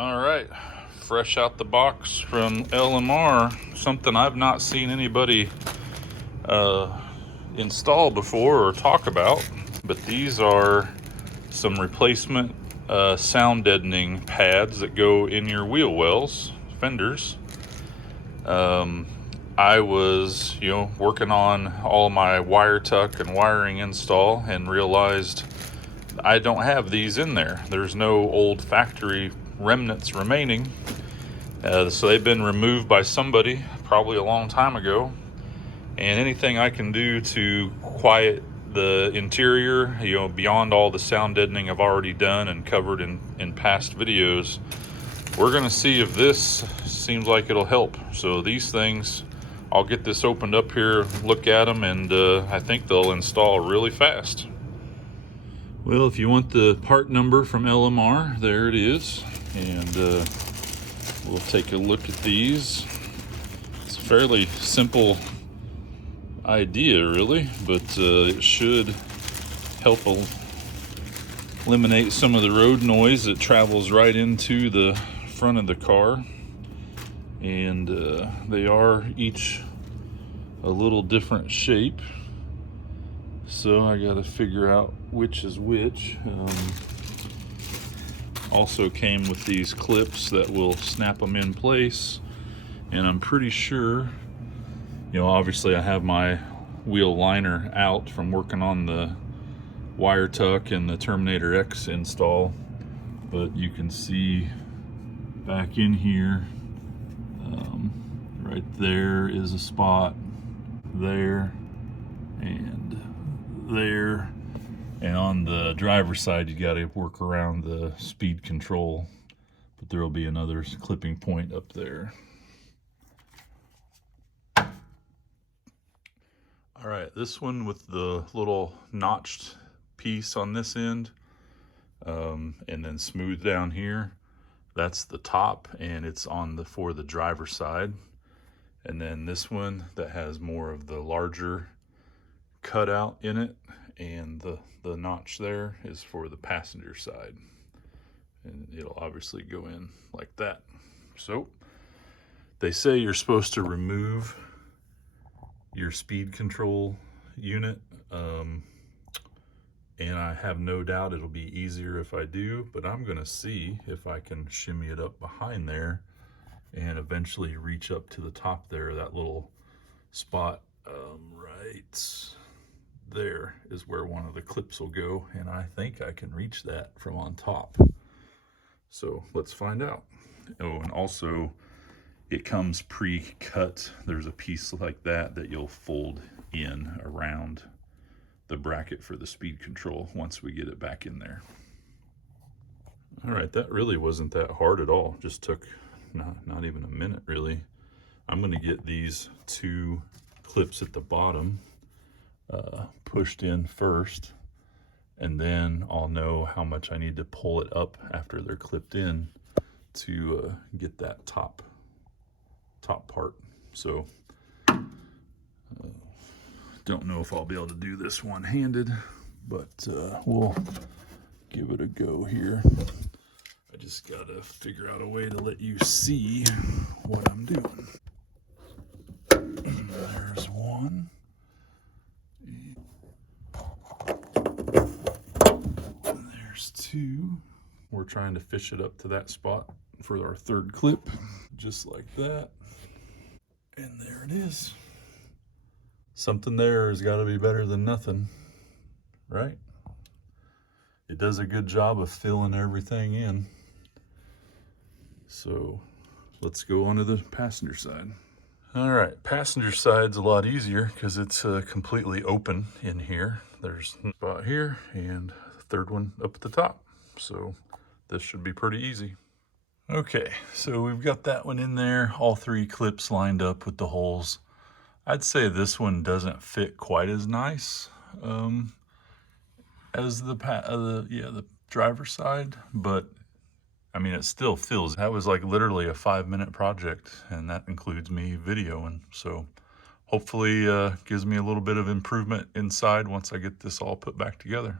All right, fresh out the box from LMR, something I've not seen anybody install before or talk about, but these are some replacement sound deadening pads that go in your wheel wells, fenders. I was, working on all my wire tuck and wiring install and realized I don't have these in there. There's no old factory remnants remaining. So they've been removed by somebody probably a long time ago. And anything I can do to quiet the interior, beyond all the sound deadening I've already done and covered in past videos, we're gonna see if this seems like it'll help. So these things, I'll get this opened up here, look at them, and I think they'll install really fast. Well, if you want the part number from LMR, there it is. And we'll take a look at these. It's a fairly simple idea, really, but it should help eliminate some of the road noise that travels right into the front of the car. And they are each a little different shape, so I got to figure out which is which. Also came with these clips that will snap them in place, and I'm pretty sure, obviously I have my wheel liner out from working on the wire tuck and the Terminator X install, but you can see back in here, right there is a spot, there and there, and on the driver's side you got to work around the speed control, but there will be another clipping point up there. All right, this one with the little notched piece on this end, and then smooth down here, that's the top, and it's on for the driver's side. And then this one that has more of the larger cutout in it, and the notch there is for the passenger side, and it'll obviously go in like that. So they say you're supposed to remove your speed control unit, and I have no doubt it'll be easier if I do, but I'm gonna see if I can shimmy it up behind there and eventually reach up to the top there. That little spot right there is where one of the clips will go, and I think I can reach that from on top. So let's find out. Oh, and also it comes pre-cut. There's a piece like that you'll fold in around the bracket for the speed control once we get it back in there. All right, that really wasn't that hard at all. Just took not even a minute, really. I'm gonna get these two clips at the bottom pushed in first, and then I'll know how much I need to pull it up after they're clipped in to get that top part. So don't know if I'll be able to do this one-handed, but we'll give it a go here. I just gotta figure out a way to let you see what I'm doing. There's one. And there's two. We're trying to fish it up to that spot for our third clip, just like that. And there it is. Something there has got to be better than nothing, right? It does a good job of filling everything in. So let's go on to the passenger side. All right, passenger side's a lot easier because it's completely open in here. There's a spot here and the third one up at the top. So this should be pretty easy. Okay, so we've got that one in there, all three clips lined up with the holes. I'd say this one doesn't fit quite as nice as the driver's side, but I mean, it still feels. That was like literally a 5-minute project, and that includes me videoing. So hopefully gives me a little bit of improvement inside once I get this all put back together.